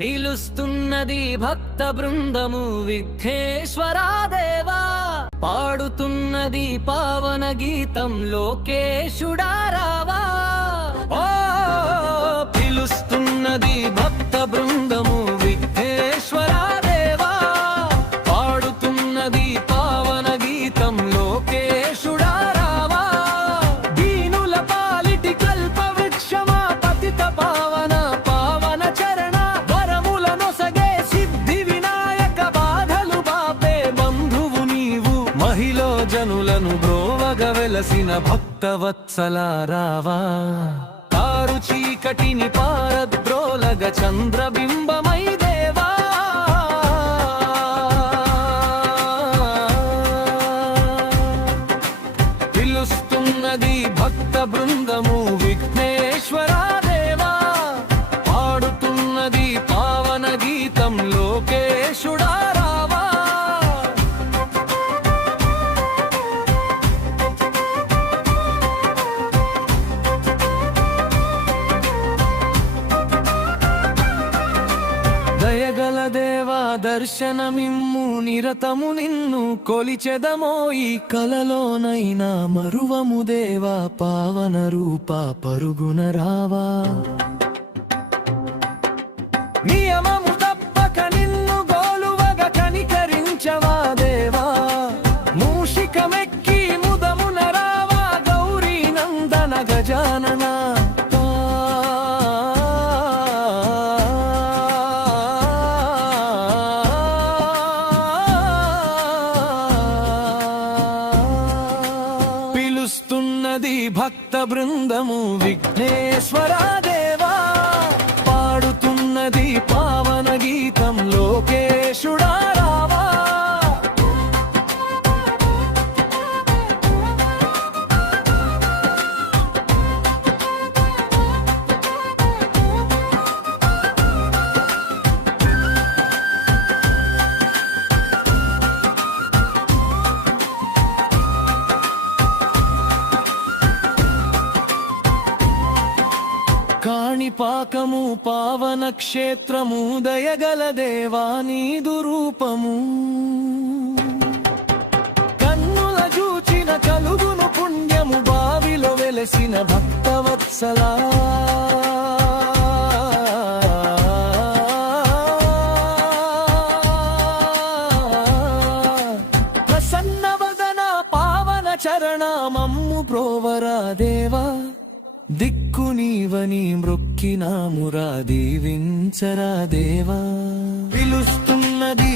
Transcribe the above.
పిలుస్తున్నది భక్త బృందము విఘ్నేశ్వరా దేవా, పాడుతున్నది పావన గీతం లోకేశుడా రావా. ఓ పిలుస్తున్నది భక్త బృందము విఘ్నేశ్వరా దేవా, పాడుతున్నది పావన గీతం లోకేశుడా రావా. దీనుల పాలిటి కల్ప వృక్షమా పతిత పావన పావన చరణ, వరముల నొసగే సిద్ధి వినాయక, బాధలు బాపే బంధువు నీవు, మహిళ జనులను బ్రోవగ వెలసిన భక్తవత్సల రావా. కారు చీకటిని పారద్రోలగ చంద్రబింబమై దేవా, పిలుస్తున్నది భక్త బృందము విఘ్నేశ్వరా దేవా, పాడుతున్నది పావన గీతం లోకేశుడా రావా. దయగల దేవా దర్శనమిమ్ము, నిరతము నిన్ను కొలిచెదమో ఈ కలలోనైనా మరువము దేవా. పావన రూప పరుగున రావా, నియమము తప్పక నిన్ను గోలువగ కనికరించవా దేవా. మూషికమెక్కి ముదమున రావా, గౌరీ నందన గజానన. పిలుస్తున్నది భక్త బృందము విఘ్నేశ్వరా దేవా, పాడుతున్నది పావన గీతం లోకేశుడా రావా. కాణిపాకము పావన క్షేత్రము, దయగల దేవా నీదు రూపము. కన్నుల చూచిన కలుగును పుణ్యము, బావిలో వెలసిన భక్తవత్సలా. ప్రసన్నవదన పావన చరణ మమ్ము ప్రోవరా దేవా. దిక్కు నీవని మ్రొక్కినామురా, దీవించరా దేవా. పిలుస్తున్నది